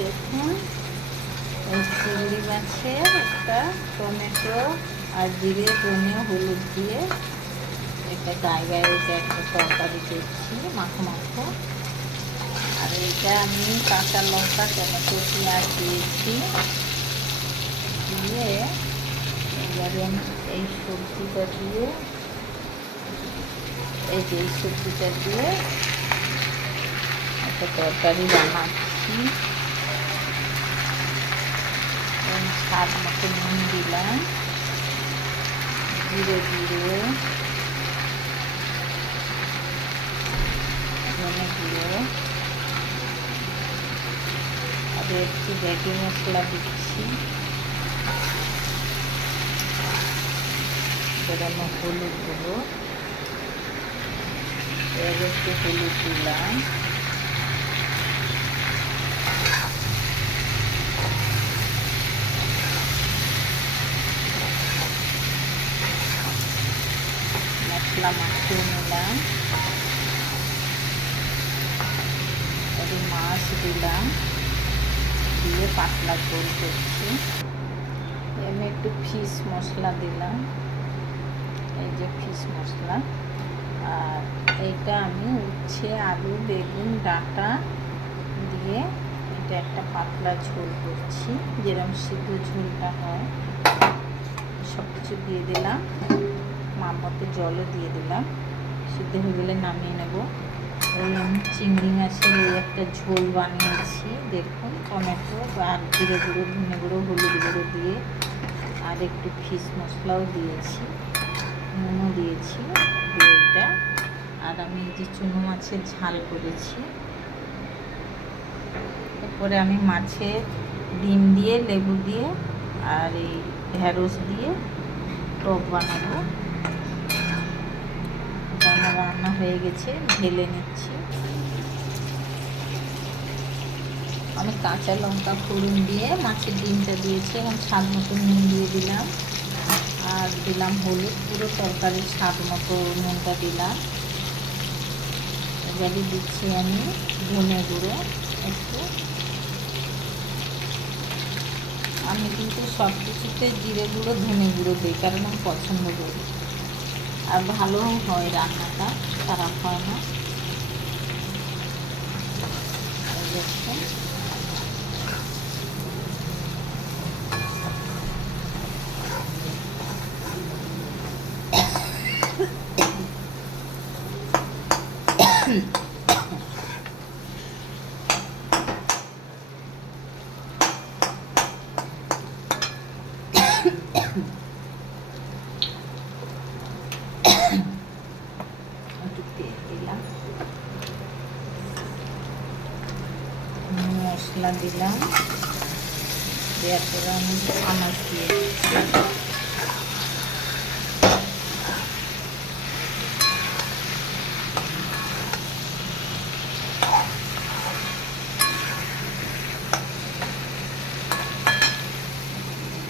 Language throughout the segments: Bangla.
দেখুন চিংড়ি মাছের একটা টমেটো আর জিরে ধনে হলুদ দিয়ে একটা গায়ে গায়ে এটা একটা তরকারি করছি, মাখো মাখো। আর এটা আমি কাঁচা লঙ্কা, টমেটো, পেঁয়াজ দিয়েছি। দিয়ে এবারে আমি এই সবজিটা দিয়ে, এই যে এই সবজিটা দিয়ে একটা তরকারি বানাচ্ছি এবং স্বাদ মতো নুন দিলাম জিরে জিরে ধনে গুঁড়ো আর একটু ম্যাগি মশলা দিচ্ছি গরম হলুদ গুঁড়ো একটু হলুদ দিলাম মশলা মাখিয়ে নিলাম একটু মাছ দিলাম দিয়ে পাতলা ঝোল করছি আমি একটু ফিশ মশলা দিলাম এই যে ফিশ মশলা আর এইটা আমি উচ্ছে আলু বেগুন ডাঁটা দিয়ে এটা একটা পাতলা ঝোল করছি যেরকম সিদ্ধ ঝোলটা হয় সব কিছু দিয়ে দিলাম মাপ মতো জলও দিয়ে দিলাম। সিদ্ধ হয়ে গেলে নামিয়ে নেব। ওই আমি চিংড়ি মাছের এই একটা ঝোল বানিয়েছি। দেখুন টমেটো আর জিরে গুঁড়ো, ধনে গুঁড়ো, হলুদ গুঁড়ো দিয়ে আর একটু ফিশ মশলাও দিয়েছি। নুনও দিয়েছি দিয়ে আর আমি যে চুনো মাছের ঝাল করেছি। এরপরে আমি মাছের ডিম দিয়ে, লেবু দিয়ে আর এই ঢ্যাঁড়স দিয়ে টক বানাবো। রান্না রান্না হয়ে গেছে, ঢেলে নিচ্ছি। আমি কাঁচা লঙ্কা ফোড়ন দিয়ে মাছের ডিমটা দিয়েছি এবং স্বাদ মতো নুন দিয়ে দিলাম। আর দিলাম হলুদ পুরো তরকারির স্বাদ মতো নুনটা দিলাম। এবারে দিচ্ছি আমি ধনে গুঁড়ো একটু। আমি কিন্তু সব কিছুতে জিরে গুঁড়ো, ধনে গুঁড়ো দিই, কারণ আমি পছন্দ করি। আর ভালো হয় রান্নাটা খারাপ হয় না এই দেখুন একটু তেল দিলাম মশলা দিলাম। দেওয়ার পরে আমি আনাজ দিয়ে।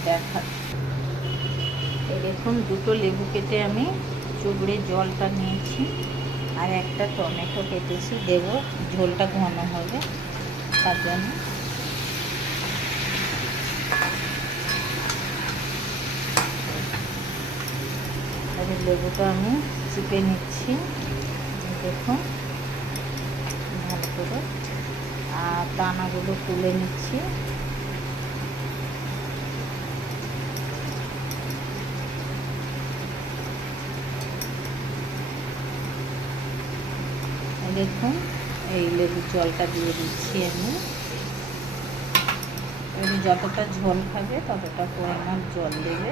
দেখা। দুটো লেবু কেটে আমি চুবড়ে জলটা নিয়েছি। আর একটা টমেটো কেটেছি। দেব ঝোলটা ঘন হবে। তার জন্য লেবুটা আমি চিপে নিচ্ছি। দেখুন ভালো করে। আর দানাগুলো তুলে নিচ্ছি। দেখুন এই লেবুর জলটা দিয়ে দিচ্ছি আমি। এবারে যতটা ঝোল খাবে ততটা পরিমাণ জল দেবে।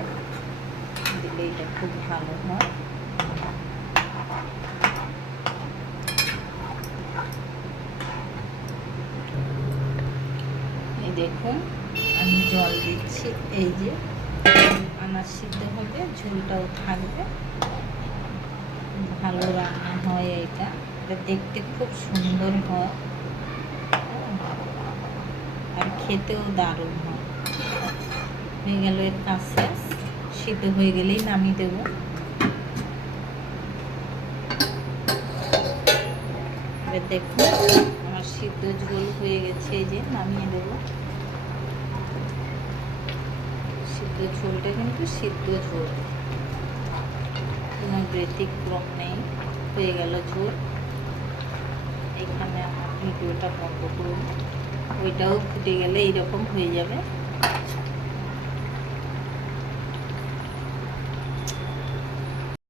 দিলে এটা খুব ভালো হয়। এই দেখুন, আমি জল দিচ্ছি। এই যে, আমার সিদ্ধ হবে ঝোলটাও থাকবে। ভালো রান্না হয় এটা। এটা দেখতে খুব সুন্দর হয়। আর খেতেও দারুণ হয়। হয়ে গেল এর শেষ সিদ্ধ হয়ে গেলেই নামিয়ে দেব। এবার দেখুন, আমার সিদ্ধ ঝোল হয়ে গেছে, এই যে নামিয়ে দেবো। সিদ্ধ ঝোলটা কিন্তু সিদ্ধ ঝোল। কোনো ব্যতিক্রম নেই। হয়ে গেল ঝোল। এখানে আমার ভিডিওটা বন্ধ করুন ওইটাও ফুটে গেলে এইরকম হয়ে যাবে।